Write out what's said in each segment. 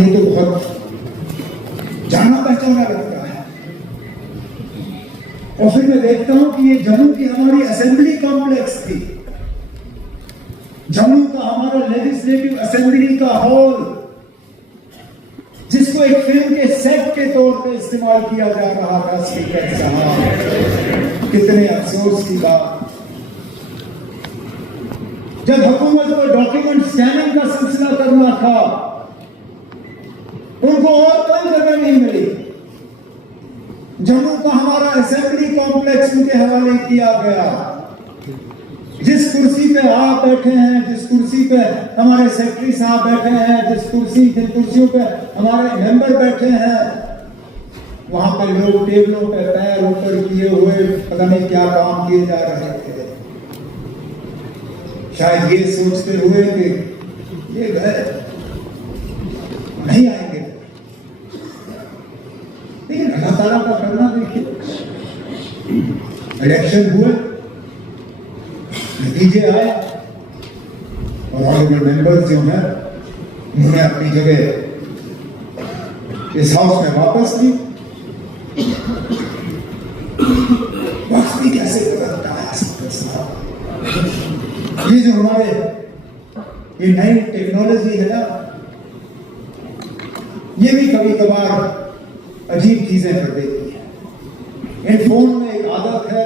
ये तो बहुत जाना पहचाना लगता है। और फिर मैं देखता हूं कि ये जम्मू की हमारी असेंबली कॉम्प्लेक्स थी, जम्मू का हमारा लेजिस्लेटिव असेंबली का हॉल, जिसको एक फिल्म के सेट के तौर पे इस्तेमाल किया जा रहा था। स्पीकर साहब, कितने अफसोस की बात, जब हुकूमत को डॉक्यूमेंट स्कैनिंग का सिलसिला करना था, उनको और कोई जगह नहीं मिली। जम्मू का हमारा असेंबली कॉम्प्लेक्स उनके हवाले किया गया। जिस कुर्सी पे आप बैठे हैं, जिस कुर्सी पे हमारे सेक्रेटरी साहब बैठे हैं, जिन कुर्सियों पे हमारे मेंबर बैठे हैं, वहां पर लोग टेबलों पे पैर ऊपर किए हुए पता नहीं क्या काम किए जा रहे थे। शायद ये सोचते हुए कि ये घर नहीं आएंगे। लेकिन अल्लाह ताला का करना देखिए, इलेक्शन हुए, नतीजे आए और ऑनरेबल मेंबर्स जो हैं उन्होंने अपनी जगह इस हाउस में वापस ली। वक्त भी कैसे बदलता है साहब। ये जो हमारे ये नई टेक्नोलॉजी है ना, ये भी कभी कभार अजीब चीजें कर देती है। इन फोन में एक आदत है,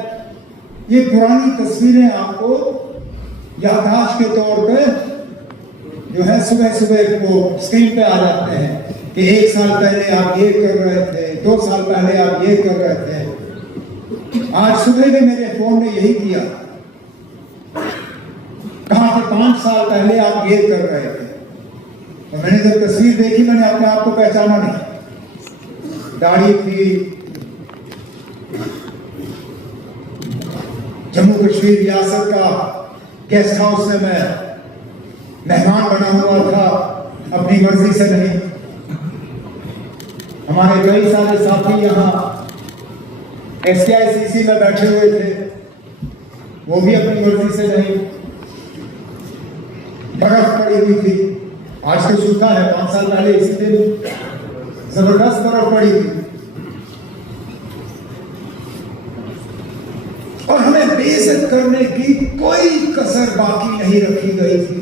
ये पुरानी तस्वीरें आपको याददाश्त के तौर पे जो है सुबह सुबह वो स्क्रीन पे आ जाते हैं कि 1 साल पहले आप ये कर रहे थे, 2 साल पहले आप ये कर रहे थे। आज सुबह भी मेरे फोन ने यही किया, कहा कि 5 साल पहले आप ये कर रहे थे। तो मैंने जब तस्वीर देखी, मैंने अपने आप को पहचाना नहीं। दाढ़ी थी, जम्मू कश्मीर रियासत का गेस्ट हाउस में मैं मेहमान बना हुआ था, अपनी मर्जी से नहीं। हमारे कई सारे साथी यहाँ SKICC में बैठे हुए थे, वो भी अपनी मर्जी से नहीं। बर्फ पड़ी हुई थी, आज तो सूखा है, 5 साल पहले इसी दिन जबरदस्त बर्फ पड़ी थी। और हमें बेइज्जत करने की कोई कसर बाकी नहीं रखी गई थी।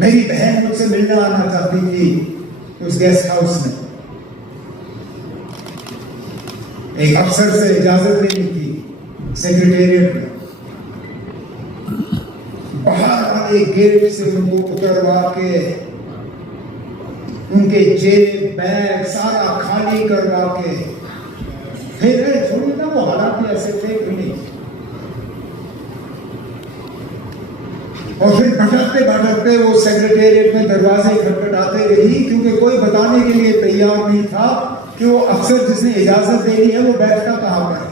मेरी बहन मुझसे मिलने आना चाहती थी उस गेस्ट हाउस में, एक अफसर से इजाजत लेनी थी सेक्रेटेरिएट में। बाहर वाले गेट से उनको उतरवा के उनके जेब बैग सारा खाली करवा के फिर छोड़िए ना, वो हालात भी ऐसे थे कि नहीं। और फिर भटकते भटकते वो सेक्रेटेरिएट में दरवाजे खटखटाते रही, क्योंकि कोई बताने के लिए तैयार नहीं था कि वो अफसर जिसने इजाजत देनी है वो बैठता कहां पर है।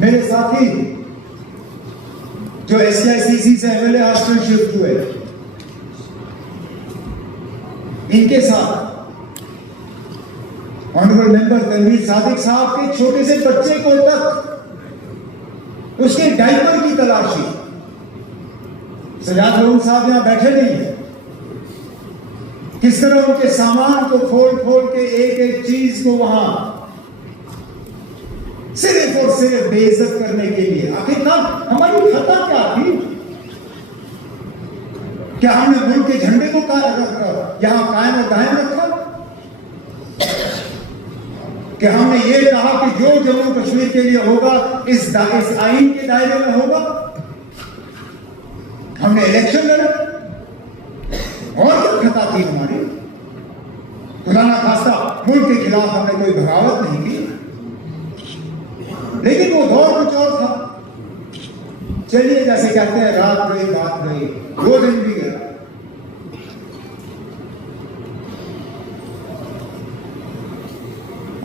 मेरे साथी जो SKICC से MLA हॉस्टल शिफ्ट हुए, इनके साथ ऑनरेबल मेंबर तनवीर सादिक साहब के छोटे से बच्चे को तक उसके डायपर की तलाशी। सजाद लोग साहब यहां बैठे नहीं है, किस तरह उनके सामान को खोल खोल के एक एक चीज को वहां सिर्फ और सिर्फ बेइज्जत करने के लिए। आखिरकार हमारी खता क्या थी? क्या हमने मुल्क के झंडे को यहां कायम और दायम रखा? क्या हमने ये कहा कि जो जम्मू कश्मीर के लिए होगा इस आईन के दायरे में होगा? हमने इलेक्शन लड़ा और क्या खता थी हमारी? खुदा ना खास्ता मुल्क के खिलाफ हमने कोई बगावत नहीं की, लेकिन वो दौर कुछ और था। चलिए, जैसे कहते हैं रात गई बात गई, वो दिन भी गया।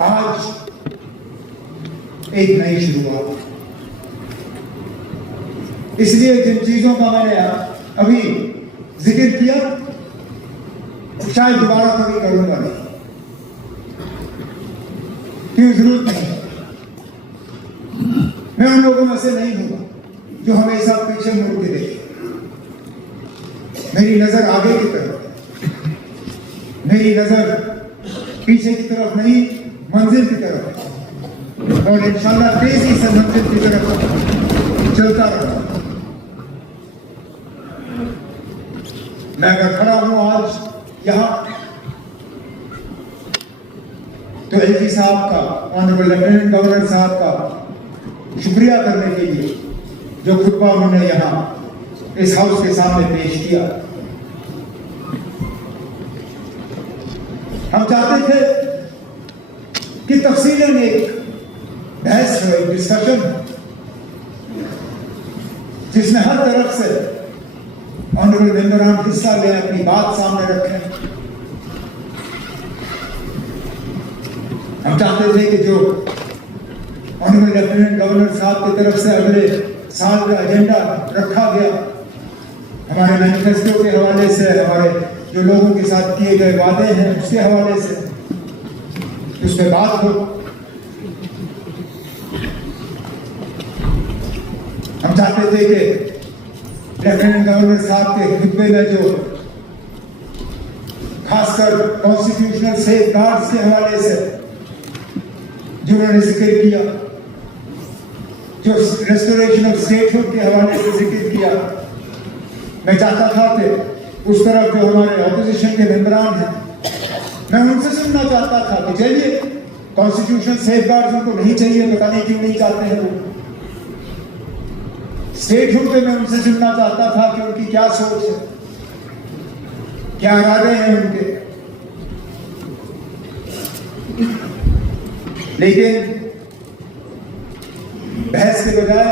आज एक नई शुरुआत, इसलिए जिन चीजों का मैंने अभी जिक्र किया शायद दोबारा कभी करूंगा नहीं, क्यों जरूरत नहीं। मैं उन लोगों में से नहीं हूं जो हमेशा पीछे मुड़ के देखे। मेरी नजर आगे की तरफ, मेरी नजर पीछे की तरफ नहीं, मंजिल की तरफ है और इंशाल्लाह तेजी से मंजिल की तरफ चलता रहा। मैं अगर खड़ा हूं आज यहां तो एलजी साहब का, ऑनरेबल लेफ्टिनेंट गवर्नर साहब का शुक्रिया करने के लिए जो खुतबा उन्होंने यहां इस हाउस के सामने पेश किया। हम चाहते थे कि तफसीलन एक बहस हो, एक डिस्कशन जिसमें हर तरफ से ऑनरेबल मेंबरान हिस्सा लें, अपनी बात सामने रखें। हम चाहते थे कि जो ऑनरेबल लेफ्टिनेंट गवर्नर साहब की तरफ से अगले साल का एजेंडा रखा गया, हमारे मैनिफेस्टो के हवाले से, हमारे जो लोगों के साथ किए गए वादे हैं उसके हवाले से उस पर बात हो। हम चाहते थे कि लेफ्टिनेंट गवर्नर साहब के खुतबे में जो खासकर कॉन्स्टिट्यूशनल सेफगार्ड्स के हवाले से जो उन्होंने जिक्र किया, जो रेस्टोरेशन ऑफ स्टेटहुड के हवाले से जिक्र किया, मैं चाहता था कि उस तरफ जो हमारे ऑपोजिशन के मेंबरान हैं, मैं उनसे सुनना चाहता था कि चलिए कॉन्स्टिट्यूशनल सेफगार्ड्स उनको नहीं चाहिए, पता नहीं क्यों नहीं चाहते हैं वो। स्टेटहुड पे मैं उनसे सुनना चाहता था कि उनकी क्या सोच है, क्या इरादे हैं उनके। लेकिन बहस के बजाय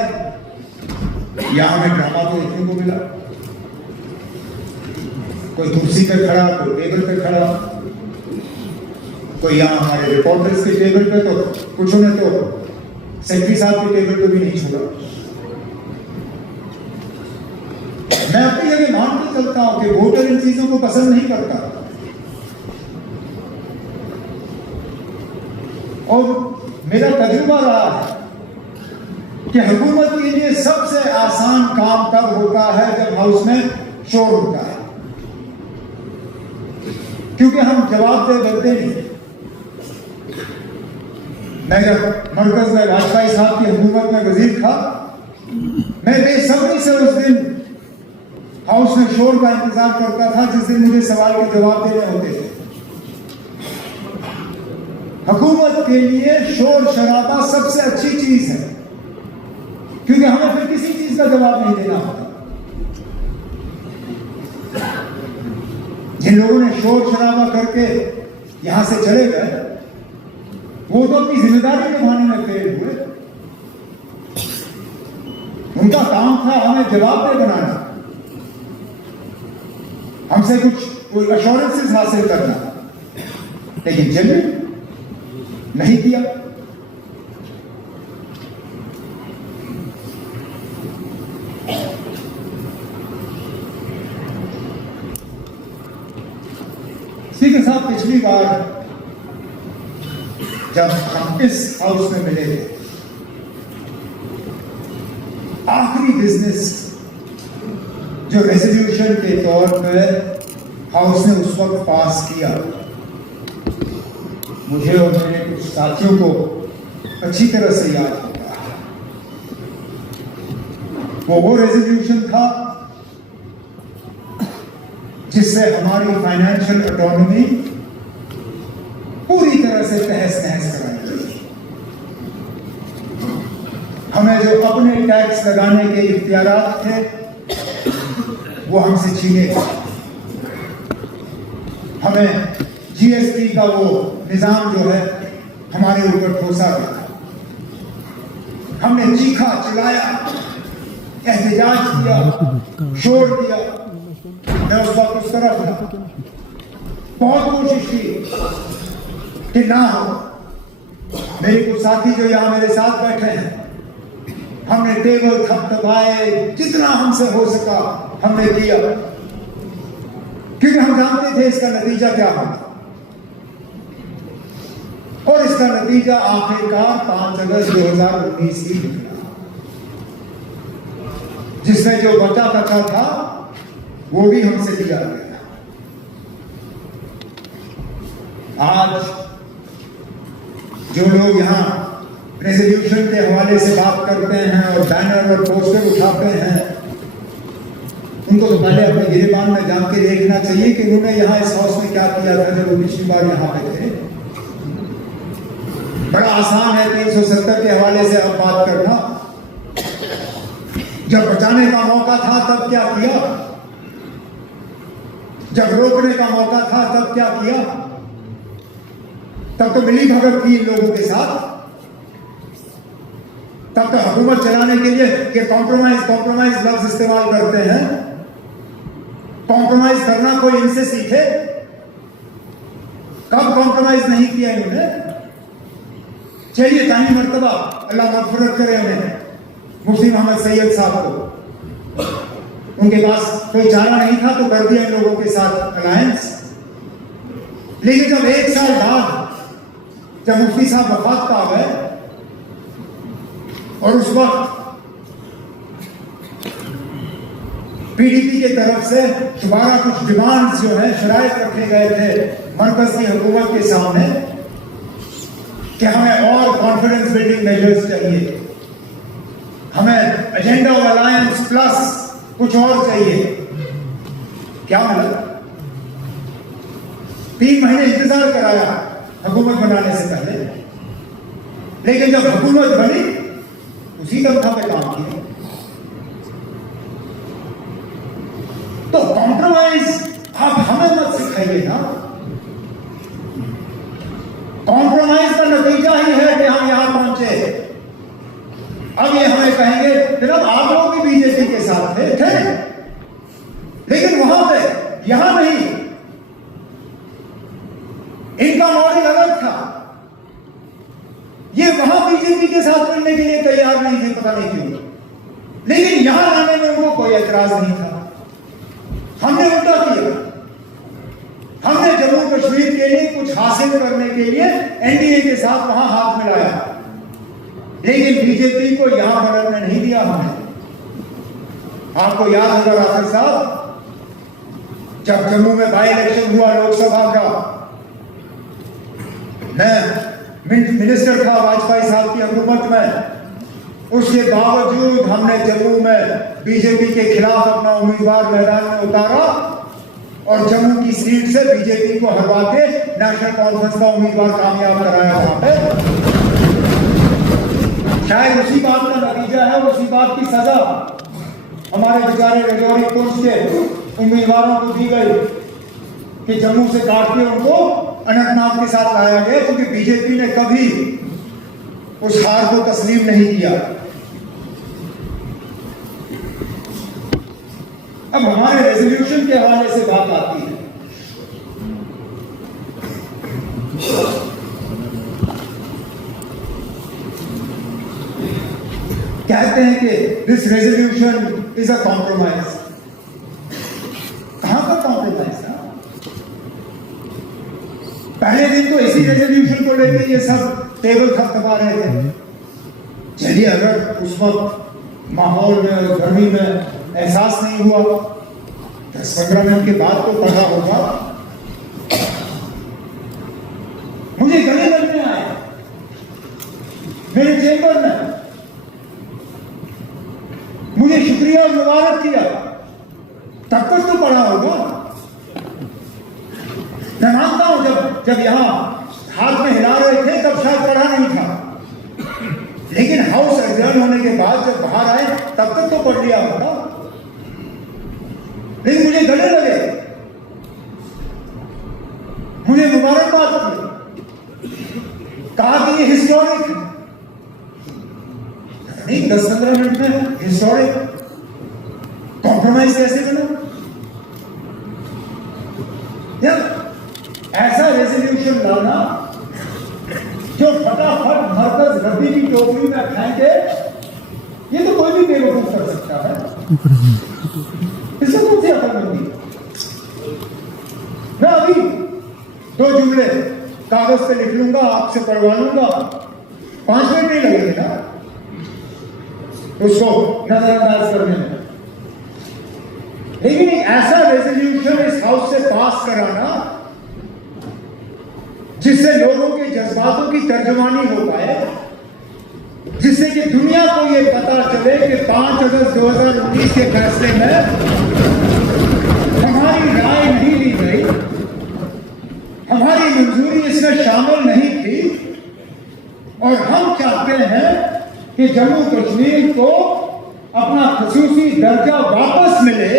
यहां हमें ड्रामा तो देखने को मिला। कोई कुर्सी पे खड़ा, कोई टेबल पे खड़ा, कोई यहां हमारे रिपोर्टर्स के टेबल पे, तो कुछ ने तो सेक्रेटरी साहब के टेबल पे भी नहीं छोड़ा। मैं अपनी जगह मान के चलता हूं कि वोटर इन चीजों को पसंद नहीं करता और मेरा तजुर्बा रहा है कि हुकूमत के लिए सबसे आसान काम तब होता है जब हाउस में शोर होता है, क्योंकि हम जवाबदेह बनते नहीं। मैं जब मरकज में वाजपेयी साहब की हुकूमत में वजीर था, मैं बेसब्री से उस दिन हाउस में शोर का इंतजार करता था जिस दिन मुझे सवाल के जवाब देने होते थे। हुकूमत के लिए शोर शराबा सबसे अच्छी चीज है, क्योंकि हमें फिर किसी चीज का जवाब नहीं देना होता। जिन लोगों ने शोर शराबा करके यहां से चले गए, वो तो अपनी जिम्मेदारी निभाने में फेल हुए। उनका काम था हमें जवाबदेह बनाना, हमसे कुछ अश्योरेंसेस हासिल करना, लेकिन जिन्होंने नहीं किया। इसी के साथ पिछली बार जब हम इस हाउस में मिले थे, आखिरी बिजनेस जो रेजोल्यूशन के तौर पर हाउस ने उस वक्त पास किया, मुझे और मेरे कुछ साथियों को अच्छी तरह से याद होता है। वो रेजोल्यूशन था जिससे हमारी फाइनेंशियल ऑटोनॉमी पूरी तरह से तहस नहस कराई गई। हमें जो अपने टैक्स लगाने के इख्तियारात थे वो हमसे छीने गए। हमें जीएसटी का वो निजाम जो है हमारे ऊपर ठोसा गया। हमने चीखा, चिल्लाया, एहतजाज किया, शोर किया। मैं उस वक्त उस तरफ था, बहुत कोशिश की कि ना हो। मेरे कुछ साथी जो यहां मेरे साथ बैठे हैं, हमने टेबल थपथपाए, जितना हमसे हो सका हमने किया, क्योंकि हम जानते थे इसका नतीजा क्या होगा। और इसका नतीजा आखिरकार 5 अगस्त 2019 ही निकला। जिसमें जो बचा कचा था वो भी हमसे लिया गया। आज जो लोग यहां रेजोल्यूशन के हवाले से बात करते हैं और बैनर और पोस्टर उठाते हैं, उनको तो पहले अपने गिरेबान में जान के देखना चाहिए कि उन्होंने यहाँ इस हाउस में क्या किया था जब वो पिछली बार यहाँ पे थे। बड़ा आसान है 370 के हवाले से अब बात करना। जब बचाने का मौका था तब क्या किया, जब रोकने का मौका था तब क्या किया, तब तो मिली भगत की इन लोगों के साथ, तब तो हुकूमत चलाने के लिए ये कॉम्प्रोमाइज लफ्ज इस्तेमाल करते हैं। कॉम्प्रोमाइज करना कोई इनसे सीखे? कब कॉम्प्रोमाइज नहीं किया इन्होंने? चलिए तानी मर्तबा अल्लाह मग़फ़िरत करे उन्हें, मुफ्ती मोहम्मद सैयद साहब को, उनके पास कोई चारा नहीं था तो कर दिया इन लोगों के साथ अलायंस। लेकिन जब एक साल बाद जब मुफ्ती साहब वफात पा गए और उस वक्त पीडीपी की तरफ से दोबारा कुछ डिमांड्स जो है शराइत रखे गए थे मरकज की हुकूमत के सामने कि हमें और कॉन्फिडेंस बिल्डिंग मेजर्स चाहिए, हमें एजेंडा ऑफ अलायंस प्लस कुछ और चाहिए। क्या मिला? 3 महीने इंतजार कराया हुकूमत बनाने से पहले, लेकिन जब हुकूमत बनी उसी तंखा पे काम किया। तो कॉम्प्रोमाइज आप हमें मत सिखाइए ना। कॉम्प्रोमाइज का नतीजा ही है कि हम यहां पहुंचे। अब ये हमें कहेंगे फिर अब आप लोग भी बीजेपी के साथ थे, लेकिन वहां पे यहां नहीं, इनका मॉडल अलग था। ये वहां बीजेपी के साथ मिलने के लिए तैयार नहीं थे, पता नहीं क्यों, लेकिन यहां आने में उनको कोई एतराज नहीं था। हमने उल्टा किया, हमने जम्मू कश्मीर के लिए कुछ हासिल करने के लिए एनडीए के साथ वहां हाथ मिलाया, लेकिन बीजेपी को यहां बढ़ने नहीं दिया हमने। आपको याद होगा राठौर साहब, जब जम्मू में बाई इलेक्शन हुआ लोकसभा का, मैं मिनिस्टर था वाजपेयी साहब की हुकूमत में, उसके बावजूद हमने जम्मू में बीजेपी के खिलाफ अपना उम्मीदवार मैदान में उतारा और जम्मू की सीट से बीजेपी को हरवा के नेशनल कॉन्फ्रेंस का उम्मीदवार कामयाब कराया वहां पे। शायद उसी बात का नतीजा है, उसी बात की सजा हमारे बेचारे राजौरी पुंछ के उम्मीदवारों को दी गई कि जम्मू से काट के उनको अनंतनाग के साथ लाया गया, क्योंकि बीजेपी ने कभी उस हार को तस्लीम नहीं किया। अब हमारे रेजोल्यूशन के हवाले से बात आती है। कहते हैं कि this resolution is a compromise. कहां का कॉम्प्रोमाइज था? पहले दिन तो इसी रेजोल्यूशन को लेकर ये सब टेबल थपथपा रहे थे। चलिए, अगर उस वक्त माहौल में और गर्मी में एहसास नहीं हुआ, 10-15 मिनट के बाद तो पढ़ा होगा। मुझे गले लगने आए मेरे चेंबर में, मुझे शुक्रिया और मुबारक किया, तब तक तो पढ़ा होगा। मैं मानता हूं जब यहां हाथ में हिला रहे थे तब शायद पढ़ा नहीं था, लेकिन हाउस एडजर्न होने के बाद जब बाहर आए तब तक तो पढ़ लिया होगा। लेकिन मुझे गले लगे, मुझे मुबारकबाद की, कहा कि ये हिस्टोरिक नहीं। 10-15 मिनट में हिस्टोरिक कॉम्प्रोमाइज कैसे बना? ऐसा रेजोल्यूशन लाना जो फटाफट मरकज रद्दी की टोकरी में फेंके, ये तो कोई भी बेवकूफ कर सकता है। इसमें कौन सी अकलमंदी? मैं अभी 2 जुमले कागज पे लिख लूंगा, आपसे पढ़वा लूंगा, 5 मिनट नहीं लगेंगे ना उसको नजरअंदाज करने में। लेकिन एक ऐसा रेजोल्यूशन इस हाउस से पास कराना जिससे लोगों के जज्बातों की तर्जुमानी हो पाए, जिससे कि दुनिया को यह पता चले कि 5 अगस्त 2019 के फैसले में हमारी राय नहीं ली गई, हमारी मंजूरी इसमें शामिल नहीं थी, और हम चाहते हैं कि जम्मू कश्मीर को अपना खसूसी दर्जा वापस मिले,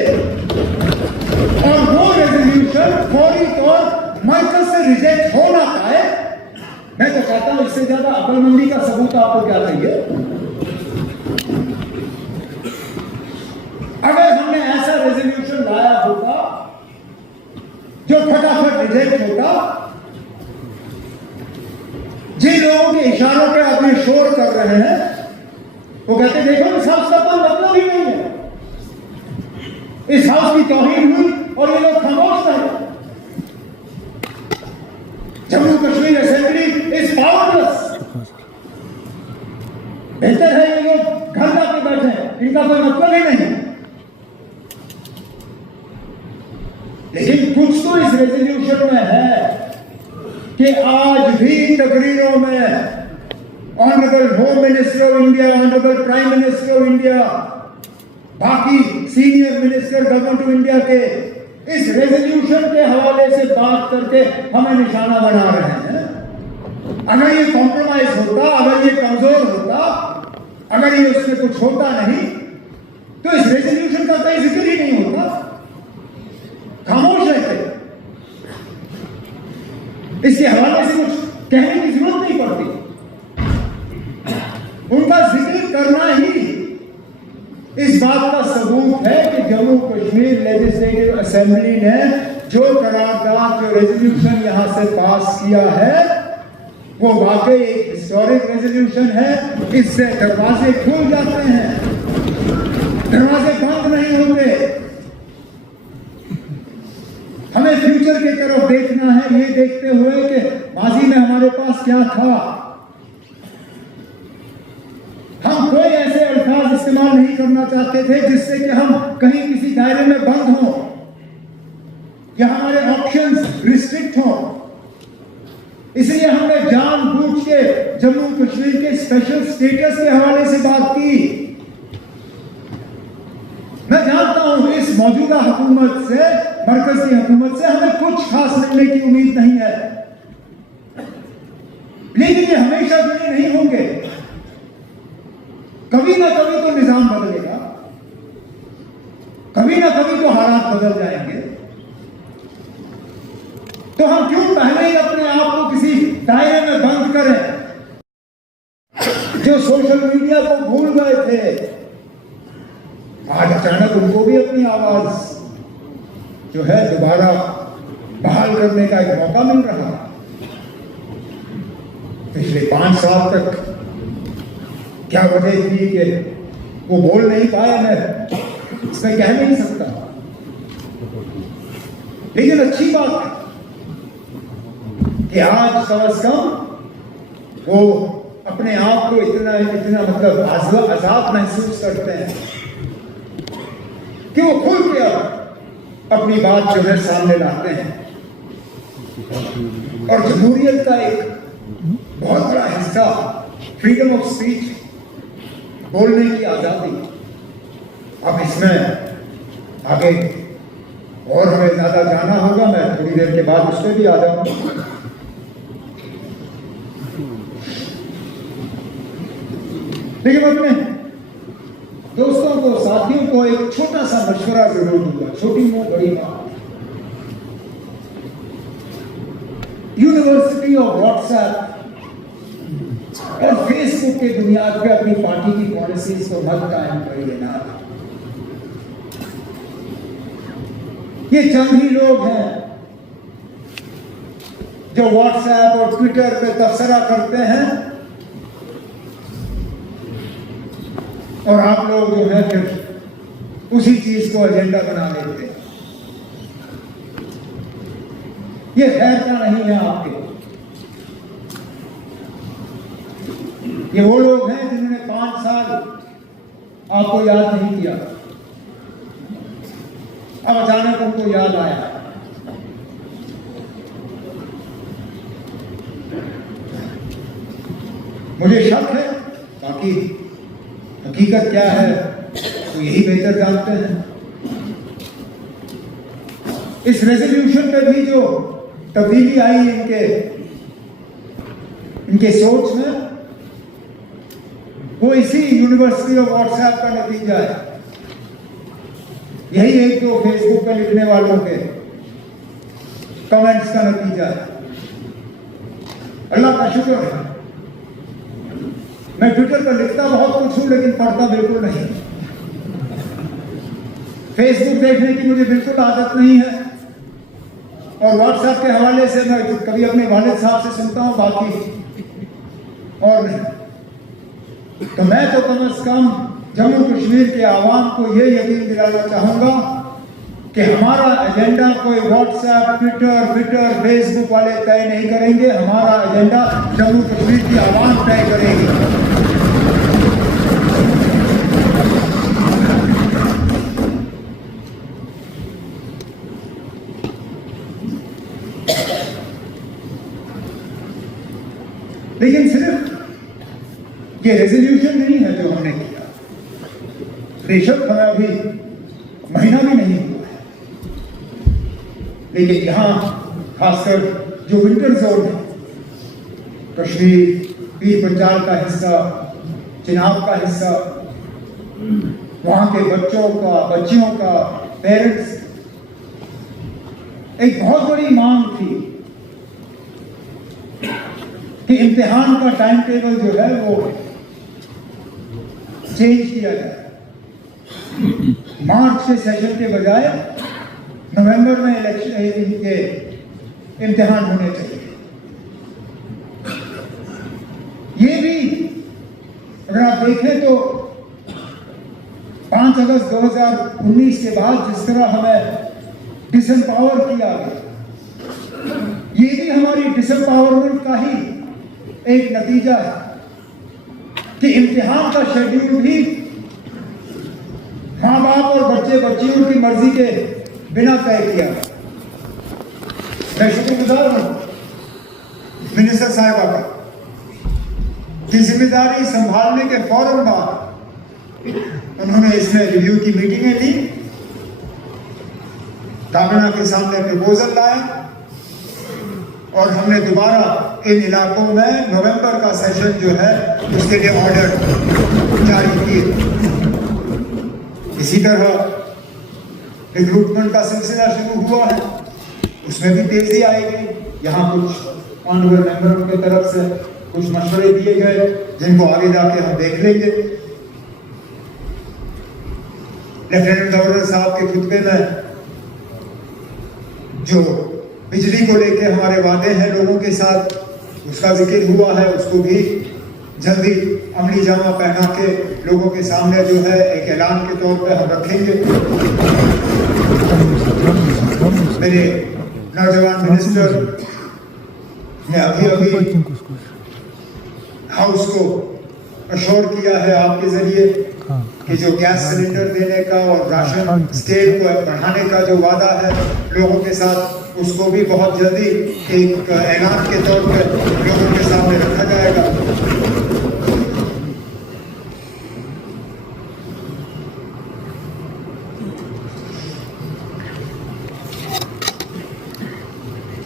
और वो रेजोल्यूशन फौरी तौर मरकज से रिजेक्ट हो ना पाए। मैं तो कहता हूं इससे ज्यादा अक्लमंदी का सबूत आपको क्या चाहिए? अगर हमने ऐसा रेजोल्यूशन लाया होता जो फटाफट रिजेक्ट होता, जिन लोगों के इशारों पे आप ये शोर कर रहे हैं वो कहते देखो इस हाउस का कोई मतलब ही नहीं है, इस हाउस की तौहीन हुई और ये लोग खामोश रहे। Jammu Kashmir assembly is powerless. बेहतर है ये लोग घर जाके बैठे हैं, इनका कोई मतलब ही नहीं। लेकिन कुछ तो इस रेजोल्यूशन में है कि आज भी तकरीरों में honourable home minister of India, honourable prime minister of India, बाकी senior minister government of India के इस रेजोल्यूशन के हवाले से बात करके हमें निशाना बना रहे हैं। अगर ये कॉम्प्रोमाइज होता, अगर ये कमजोर होता, अगर ये उसमें कुछ होता नहीं तो इस रेजोल्यूशन का कोई जिक्र ही नहीं होता, खामोश रहते, इसके हवाले से कुछ कहने की जरूरत नहीं पड़ती। उनका जिक्र करना ही इस बात का सबूत है कि जम्मू कश्मीर लेजिस्लेटिव असेंबली ने जो करारदाद, जो रेजोल्यूशन यहां से पास किया है वो वाकई एक हिस्टोरिक रेजोल्यूशन है। इससे दरवाजे खुल जाते हैं, दरवाजे बंद नहीं होंगे। हमें फ्यूचर की तरफ देखना है, ये देखते हुए कि माजी में हमारे पास क्या था। हम कोई ऐसे अल्फाज इस्तेमाल नहीं करना चाहते थे जिससे कि हम कहीं किसी दायरे में बंद हों या हमारे ऑप्शंस रिस्ट्रिक्ट हों। इसलिए हमने जानबूझ के जम्मू कश्मीर के स्पेशल स्टेटस के हवाले से बात की। मैं जानता हूं इस मौजूदा हुकूमत से, मरकजी हुकूमत से हमें कुछ खास मिलने की उम्मीद नहीं है, लेकिन ये हमेशा के लिए नहीं होंगे। कभी ना कभी तो निजाम बदलेगा, कभी ना कभी तो हालात बदल जाएंगे। तो हम क्यों पहले ही अपने आप को किसी दायरे में बंद करें? जो सोशल मीडिया को भूल गए थे, आज अचानक उनको भी अपनी आवाज जो है दोबारा बहाल करने का एक मौका मिल रहा। पिछले 5 साल तक क्या वजह थी कि वो बोल नहीं पाए, मैं इसमें कह नहीं सकता, लेकिन अच्छी बात है कि आज कम से कम वो अपने आप को इतना मतलब आजाद महसूस करते हैं कि वो खुल के अपनी बात जो है सामने लाते हैं। और जमहूरियत का एक बहुत बड़ा हिस्सा फ्रीडम ऑफ स्पीच, बोलने की आजादी। अब इसमें आगे और हमें ज्यादा जाना होगा, मैं थोड़ी देर के बाद उस पर भी आ जाऊंगा। लेकिन अपने दोस्तों को, साथियों को एक छोटा सा मशवरा जरूर दूंगा, छोटी मोटी बड़ी बात। यूनिवर्सिटी ऑफ व्हाट्सएप और फेसबुक के बुनियाद पे अपनी पार्टी की पॉलिसीज को मत कायम करिए ना। ये चंद ही लोग हैं जो व्हाट्सएप और ट्विटर पे तबसरा करते हैं और आप लोग जो है फिर उसी चीज को एजेंडा बना लेते हैं। ये खैर का नहीं है आपके। ये वो लोग हैं जिन्होंने 5 साल आपको याद नहीं किया। अब अचानक उनको याद आया। मुझे शक है, बाकी हकीकत क्या है तो यही बेहतर जानते हैं। इस रेजोल्यूशन में भी जो तब्दीली आई इनके सोच में, वो इसी यूनिवर्सिटी ऑफ व्हाट्सएप का नतीजा है। यही एक दो फेसबुक पे लिखने वालों के कमेंट्स का नतीजा है। अल्लाह का शुक्र है, मैं ट्विटर पर लिखता बहुत कुछ हूं लेकिन पढ़ता बिल्कुल नहीं। फेसबुक देखने की मुझे बिल्कुल आदत नहीं है, और व्हाट्सएप के हवाले से मैं कभी अपने वालिद साहब से सुनता हूं, बाकी और नहीं। तो मैं तो कम से कम जम्मू कश्मीर के आवाम को यह यकीन दिलाना चाहूंगा कि हमारा एजेंडा कोई व्हाट्सएप, ट्विटर, फेसबुक वाले तय नहीं करेंगे। हमारा एजेंडा जम्मू कश्मीर की आवाम तय करेगी। लेकिन सिर्फ ये रेजोल्यूशन नहीं है जो हमने किया, बेशक हमें अभी महीना भी नहीं हुआ है, लेकिन यहां खासकर जो विंटर जोन है, कश्मीर, पीर पंजाल का हिस्सा, चिनाब का हिस्सा, वहां के बच्चों का, बच्चियों का, पेरेंट्स, एक बहुत बड़ी मांग थी कि इम्तिहान का टाइम टेबल जो है वो चेंज किया जाए। मार्च के सेशन के बजाय नवंबर में इनके इम्तिहान होने चाहिए। ये भी अगर आप देखें तो 5 अगस्त 2019 के बाद जिस तरह हमें डिसएम्पावर किया गया, ये भी हमारी डिसएम्पावरमेंट का ही एक नतीजा है कि इम्तिहान का शेड्यूल भी माँ बाप और बच्चे बच्चियों की मर्जी के बिना तय किया। मैं शुक्रगुजार हूं मिनिस्टर साहिबा का कि जिम्मेदारी संभालने के फौरन बाद उन्होंने इसमें रिव्यू की मीटिंगें ली, काबिना के सामने प्रपोजल लाया, और हमने दोबारा इन इलाकों में नवंबर का सेशन जो है उसके लिए ऑर्डर जारी किए। इसी तरह रिक्रूटमेंट का सिलसिला शुरू हुआ है, उसमें भी तेजी आएगी। यहाँ कुछ ऑनरेबल मेंबरों की तरफ से कुछ मशवरे दिए गए जिनको आगे जाके हम देख लेंगे। लेफ्टिनेंट गवर्नर साहब के खुतबे में जो बिजली को लेके हमारे वादे हैं लोगों के साथ, उसका जिक्र हुआ है, उसको भी जल्दी अमली जामा पहना के लोगों के सामने जो है एक ऐलान के तौर पे हम रखेंगे। मेरे नौजवान मिनिस्टर ने अभी हाउस को अश्योर किया है आपके जरिए कि जो गैस सिलेंडर देने का और राशन स्केल को बढ़ाने का जो वादा है लोगों के साथ, उसको भी बहुत जल्दी एक ऐलान के तौर पर लोगों के सामने रखा जाएगा।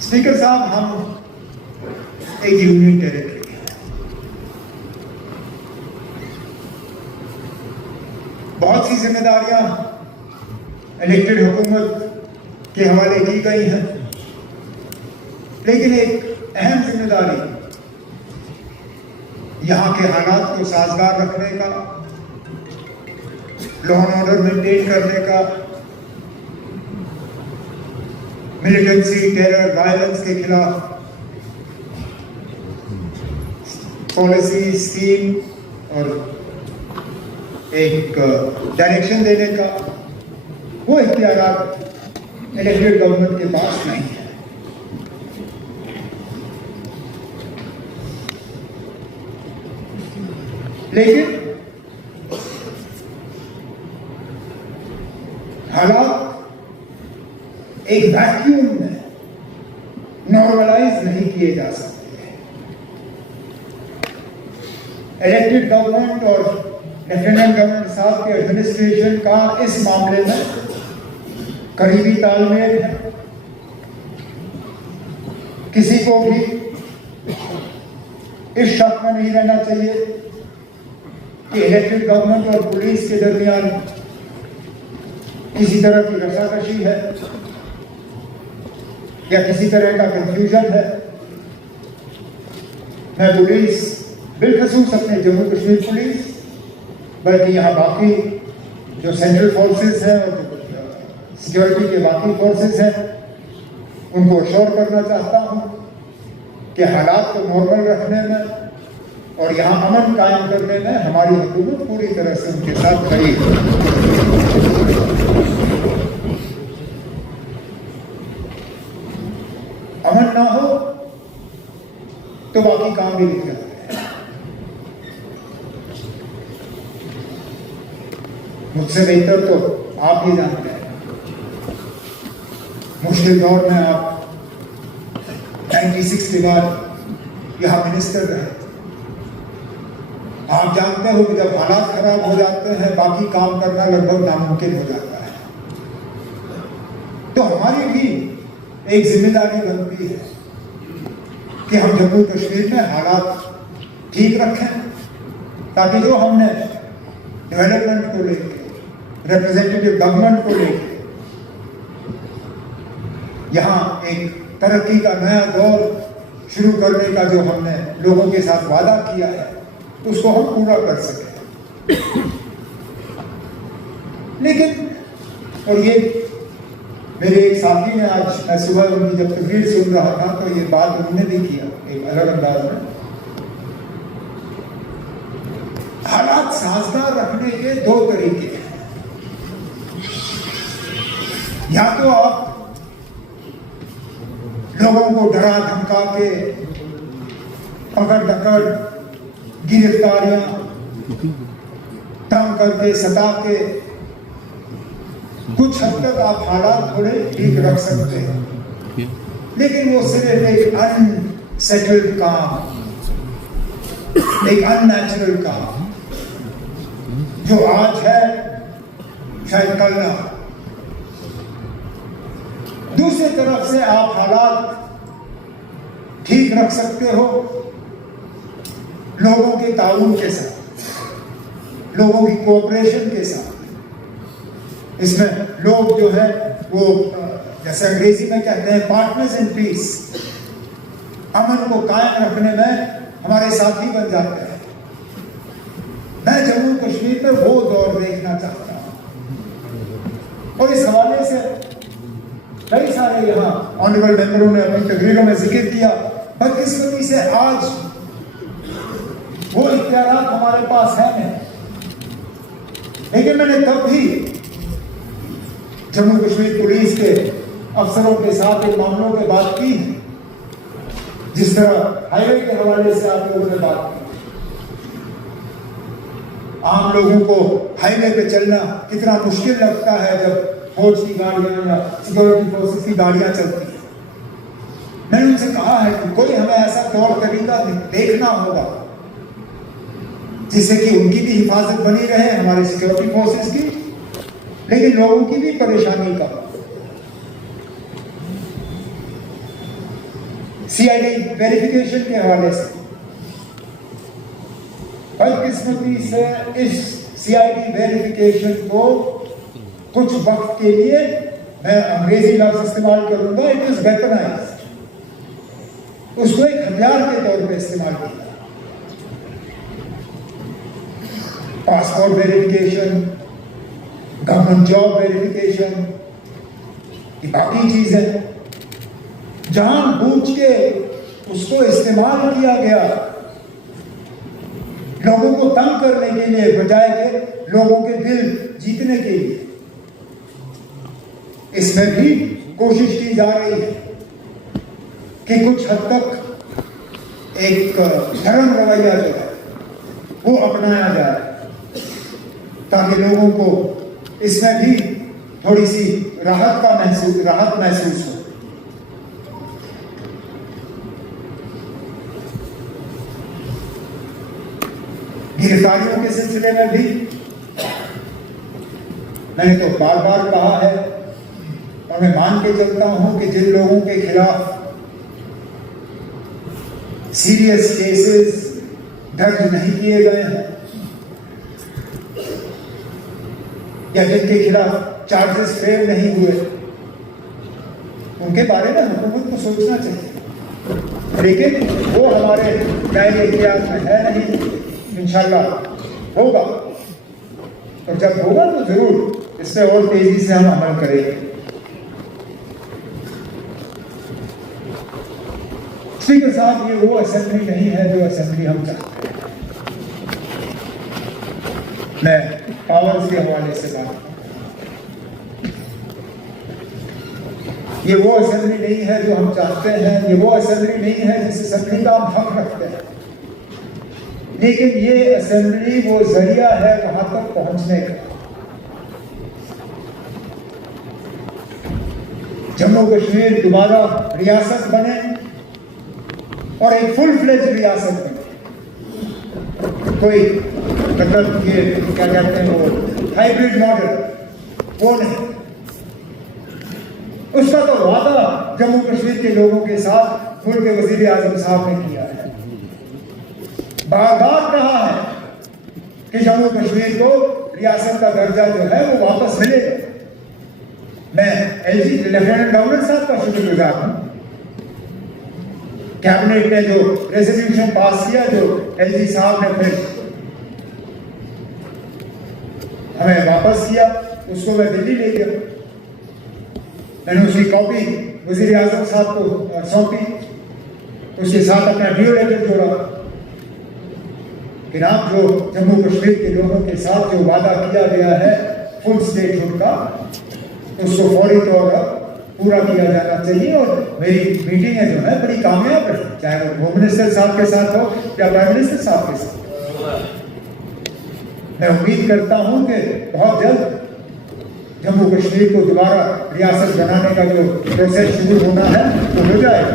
स्पीकर साहब, हम एक यूनियन टेरिटरी है, बहुत सी जिम्मेदारियां इलेक्टेड हुकूमत के हवाले की गई हैं, लेकिन एक अहम जिम्मेदारी यहां के हालात को साजगार रखने का, लॉ एंड ऑर्डर मेंटेन करने का, मिलिटेंसी, टेरर, वायलेंस के खिलाफ पॉलिसी, स्कीम और एक डायरेक्शन देने का, वो इख्तियारात इलेक्टेड गवर्नमेंट के पास नहीं है। लेकिन हालात एक वैक्यूम में नॉर्मलाइज नहीं किए जा सकते। इलेक्टेड गवर्नमेंट और लेफ्टिनेंट गवर्नर साहब के एडमिनिस्ट्रेशन का इस मामले में करीबी तालमेल है। किसी को भी इस शक में नहीं रहना चाहिए कि इलेक्टेड गवर्नमेंट और पुलिस के दरमियान किसी तरह की रसाकशी है या किसी तरह का कंफ्यूजन है। मैं पुलिस बिलखसूस अपने जम्मू कश्मीर पुलिस, बल्कि यहाँ बाकी जो सेंट्रल फोर्सेस हैं और सिक्योरिटी के बाकी फोर्सेस हैं, उनको श्योर करना चाहता हूँ कि हालात को नॉर्मल रखने में और यहाँ अमन कायम करने में हमारी हुकूमत पूरी तरह से उनके साथ खड़ी है। अमन ना हो तो बाकी काम भी नहीं करते। मुझसे बेहतर तो आप ही जानते हैं। मुश्किल दौर में आप 96 के बाद यहाँ मिनिस्टर रहे। आप जानते हो कि जब हालात खराब हो जाते हैं बाकी काम करना लगभग नामुमकिन हो जाता है। तो हमारी भी एक जिम्मेदारी बनती है कि हम जम्मू कश्मीर में हालात ठीक रखें, ताकि जो हमने डेवलपमेंट को लेकर, रिप्रेजेंटेटिव गवर्नमेंट को लेकर यहाँ एक तरक्की का नया दौर शुरू करने का जो हमने लोगों के साथ वादा किया है, उसको हम पूरा कर सकें। लेकिन और ये मेरे एक साथी ने आज, मैं सुबह उनकी जब तकरीर सुन रहा था तो ये बात उन्होंने भी किया एक अलग अंदाज में। हालात साजगार रखने के दो तरीके हैं। या तो आप लोगों को डरा धमका के, पकड़ दकड़, गिरफ्तारियां, तंग करके, सता के कुछ हद तक आप हालात थोड़े ठीक रख सकते हैं, लेकिन वो सिर्फ एक अनसेटल्ड काम, एक अननेचुरल काम जो आज है शायद कल ना। दूसरी तरफ से आप हालात ठीक रख सकते हो लोगों के ताउन के साथ, लोगों की कोऑपरेशन के साथ। इसमें लोग जो है वो जैसे अंग्रेजी में कहते हैं पार्टनर्स इन पीस, अमन को कायम रखने में हमारे साथी बन जाते हैं। मैं जम्मू कश्मीर में वो दौर देखना चाहता हूं और इस हवाले से कई सारे यहाँ ऑनरेबल मेंबरों ने अपनी तकरीरों में जिक्र किया। बदकिस्मती से आज वो इख्तियारात हमारे पास है नहीं, लेकिन मैंने तब भी जम्मू कश्मीर पुलिस के अफसरों के साथ इन मामलों पे बात की, जिस तरह हाईवे के हवाले से आप लोगों ने बात की। आम लोगों को हाईवे पे चलना कितना मुश्किल लगता है जब फौज की गाड़ियां या सिक्योरिटी फोर्सेस की गाड़ियां चलती हैं। मैंने उनसे कहा है कि कोई हमें ऐसा तौर तरीका देखना होगा जिससे कि उनकी भी हिफाजत बनी रहे, हमारे सिक्योरिटी फोर्सेस की, लेकिन लोगों की भी परेशानी का। सीआईडी वेरिफिकेशन के हवाले से बदकिस्मती से इस सीआईडी वेरिफिकेशन को कुछ वक्त के लिए, मैं अंग्रेजी लफ्ज इस्तेमाल करूंगा, इट इज वेपनाइज्ड, उसको एक हथियार के तौर पे इस्तेमाल किया। Passport verification, government job verification, ये बाकी चीजें जानबूझ के उसको इस्तेमाल किया गया लोगों को तंग करने के लिए, बजाय के लोगों के दिल जीतने के लिए। इसमें भी कोशिश की जा रही है कि कुछ हद तक एक धर्म रवैया जो है वो अपनाया जाए, ताकि लोगों को इसमें भी थोड़ी सी राहत महसूस हो। गिरफ्तारियों के सिलसिले में भी मैंने तो बार बार कहा है और मैं मान के चलता हूं कि जिन लोगों के खिलाफ सीरियस केसेस दर्ज नहीं किए गए हैं या जिनके खिलाफ चार्जेस फेल नहीं हुए, उनके बारे में हुकूमत को सोचना चाहिए। लेकिन वो हमारे दायरे इख्तियार में है नहीं। इंशाल्लाह होगा, और जब होगा तो जरूर इस पर और तेजी से हम अमल करेंगे। स्पीकर साहब, ये वो असेंबली नहीं है जो असेंबली हम चाहते हैं। मैं पावर्स के हवाले से बात, ये वो असेंबली नहीं है जो हम चाहते हैं, ये वो असेंबली नहीं है जिस असेंबली का हम हक रखते हैं। लेकिन ये असेंबली वो जरिया है वहां तक पहुंचने का। जम्मू कश्मीर दोबारा रियासत बने और एक फुल फ्लेज रियासत बने। कोई मतलब ये क्या कहते हैं वो हाइब्रिड मॉडल, वो नहीं। उसका तो वादा जम्मू कश्मीर के लोगों के साथ मुल्क के वजीर आजम साहब ने किया है। बार-बार कहा है कि जम्मू कश्मीर को रियासत का दर्जा जो है वो वापस मिलेगा। मैं एलजी लेफ्टिनेंट गवर्नर साहब का शुक्रगुजार हूं। कैबिनेट ने जो रेजोल्यूशन पास किया, जो एलजी साहब ने फिर हमें वापस किया, उसको मैं दिल्ली ले गया। मैंने उसकी कॉपी वजीर आजम साहब को सौंपी, उसके साथ अपना ड्यू लेटर जोड़ा कि आप जो जम्मू कश्मीर के लोगों के साथ जो वादा किया गया है फुल स्टेटहुड का, उसको फौरी तौर पर पूरा किया जाना चाहिए। और मेरी मीटिंगें जो है बड़ी कामयाब रही, चाहे वो होम मिनिस्टर साहब के साथ हो या प्राइम मिनिस्टर साहब के साथ। मैं उम्मीद करता हूं कि बहुत जल्द जम्मू कश्मीर को दोबारा रियासत बनाने का जो प्रोसेस शुरू होना है वो हो जाएगा।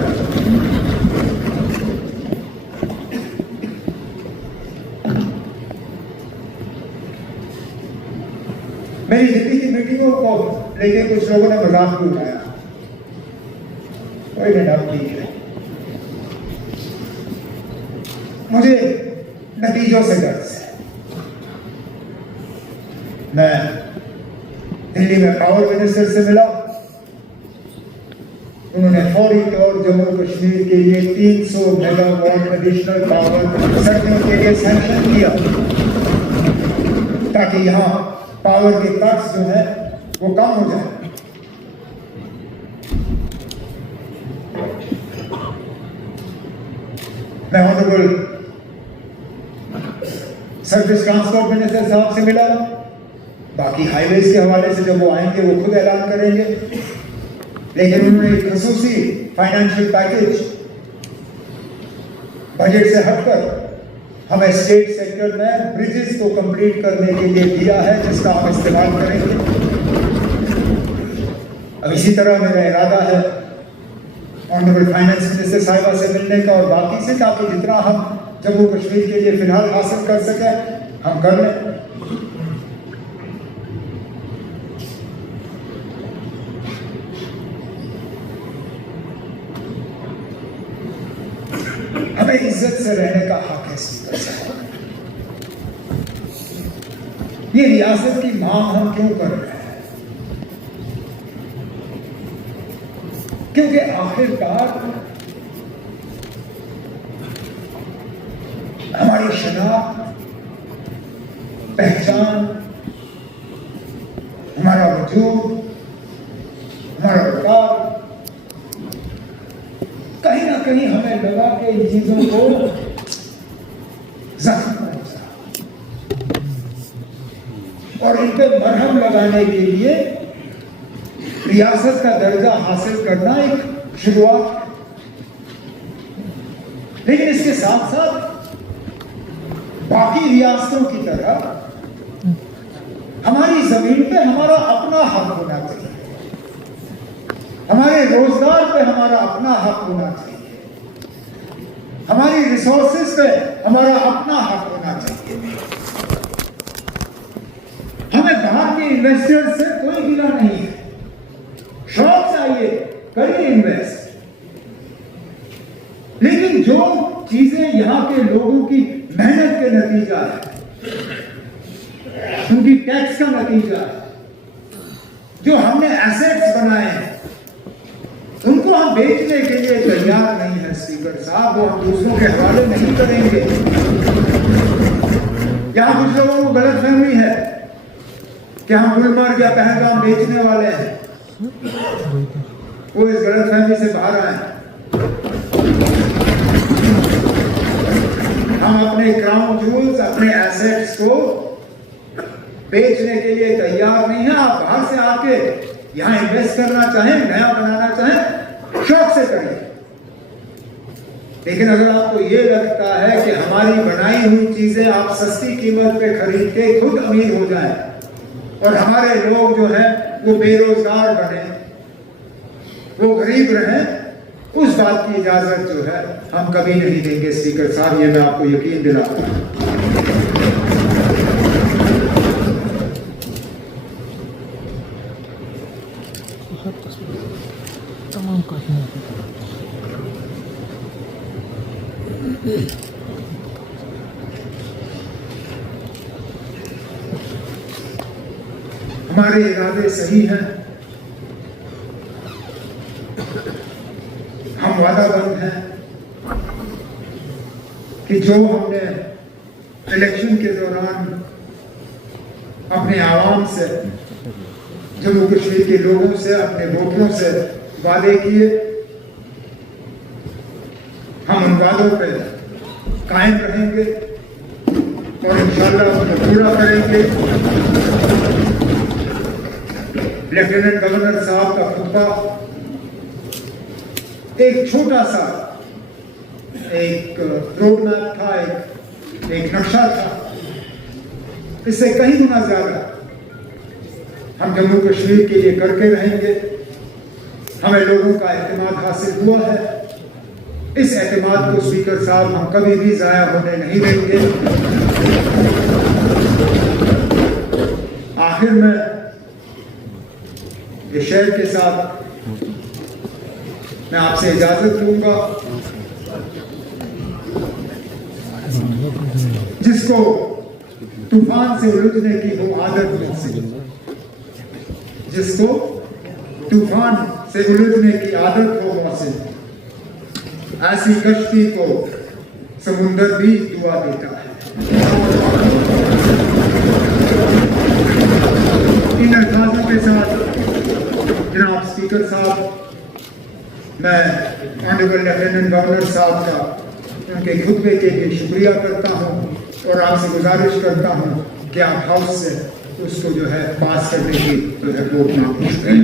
मेरी दिल्ली की मीटिंगों को लेके कुछ लोगों ने मजाक भी उठाया, कोई नहीं, ठीक है। मुझे नतीजों से डर है। मैं दिल्ली में पावर मिनिस्टर से मिला, उन्होंने फौरी तौर जम्मू कश्मीर के लिए 300 मेगावाट एडिशनल पावर सड़कों के लिए सैंक्शन किया, ताकि यहां पावर के कट्स जो है वो कम हो जाए। मैं ऑनरेबल सर्विस ट्रांसपोर्ट मिनिस्टर साहब से मिला। बाकी हाईवेज के हवाले से जब वो आएंगे वो खुद ऐलान करेंगे, लेकिन उन्होंने एक खसूसी फाइनेंशियल पैकेज बजट से हटकर हमें स्टेट सेक्टर में ब्रिजेस को कंप्लीट करने के लिए दिया है, जिसका हम इस्तेमाल करेंगे। अब इसी तरह मेरा इरादा है ऑनरेबल फाइनेंस मिनिस्टर साहिबा से मिलने का और बाकी से, ताकि जितना हम जम्मू कश्मीर के लिए फिलहाल हासिल कर सके हम कर लें। हमें इज्जत से रहने का हक है स्पीकर साहब। ये रियासत की मांग हम क्यों कर रहे हैं? क्योंकि आखिरकार हमारी शनाख्त, पहचान, हमारा वजूद, हमारा वकार, कहीं ना कहीं हमें लगा कि इन चीजों को जख्म पहुंचा और इन पे मरहम लगाने के लिए रियासत का दर्जा हासिल करना एक शुरुआत है। लेकिन इसके साथ साथ बाकी रियासतों की तरह हमारी जमीन पे हमारा अपना हक होना चाहिए। हमारे रोजगार पे हमारा अपना हक होना चाहिए, हमारी रिसोर्सेज पे हमारा अपना हक होना चाहिए। हमें बाहर के इन्वेस्टर्स से कोई गिला नहीं है, शौक चाहिए करिए इन्वेस्ट, लेकिन जो चीजें यहां के लोगों की मेहनत के नतीजा है, उनकी टैक्स का नतीजा है, जो हमने एसेट्स बनाए हैं, उनको हम बेचने के लिए तैयार नहीं है स्पीकर साहब, वो हम दूसरों के हवाले नहीं करेंगे। यहां कुछ लोगों को गलतफहमी है कि हम गुलमर्ग या पहलगाम बेचने वाले हैं, वो इस गलतफहमी से बाहर आए। हम अपने क्राउन जूल्स, अपने एसेट्स को बेचने के लिए तैयार नहीं है। आप बाहर से आके यहां इन्वेस्ट करना चाहें, नया बनाना चाहें, शौक से करिए, लेकिन अगर आपको ये लगता है कि हमारी बनाई हुई चीजें आप सस्ती कीमत पे खरीद के खुद अमीर हो जाएं और हमारे लोग जो है वो बेरोजगार बने, वो गरीब रहें, उस बात की इजाजत जो है हम कभी नहीं देंगे स्पीकर साहब, ये मैं आपको यकीन दिलाता हूं। हमारे इरादे सही हैं, हम वादाबंद हैं कि जो हमने इलेक्शन के दौरान अपने आवाम से, जम्मू कश्मीर के लोगों से, अपने वोटरों से वादे किए, हम उन वादों पे कायम रहेंगे और इंशाअल्लाह उनको पूरा करेंगे। लेफ्टिनेंट गवर्नर साहब का खुतबा एक छोटा सा एक रोड मैप था, एक नक्शा था, इससे कहीं गुना ज्यादा हम जम्मू कश्मीर के लिए करके रहेंगे। हमें लोगों का एतमाद हासिल हुआ है, इस एतमाद को स्पीकर साहब हम कभी भी जाया होने नहीं देंगे। आखिर में इस शेर के साथ मैं आपसे इजाजत लूंगा। जिसको तूफान से उलझने की हो आदत मुझसे, जिसको तूफान से उलझने की आदत हो मुझसे, ऐसी कश्ती को समुंदर भी दुआ देता है। इन अल्फाजों के साथ जनाब स्पीकर साहब, मैं ऑनरेबल लेफ्टिनेंट गवर्नर साहब का उनके खुतबे के लिए शुक्रिया करता हूँ और आपसे गुजारिश करता हूँ कि आप हाउस से उसको जो है पास करने की जो है वोट मांगें।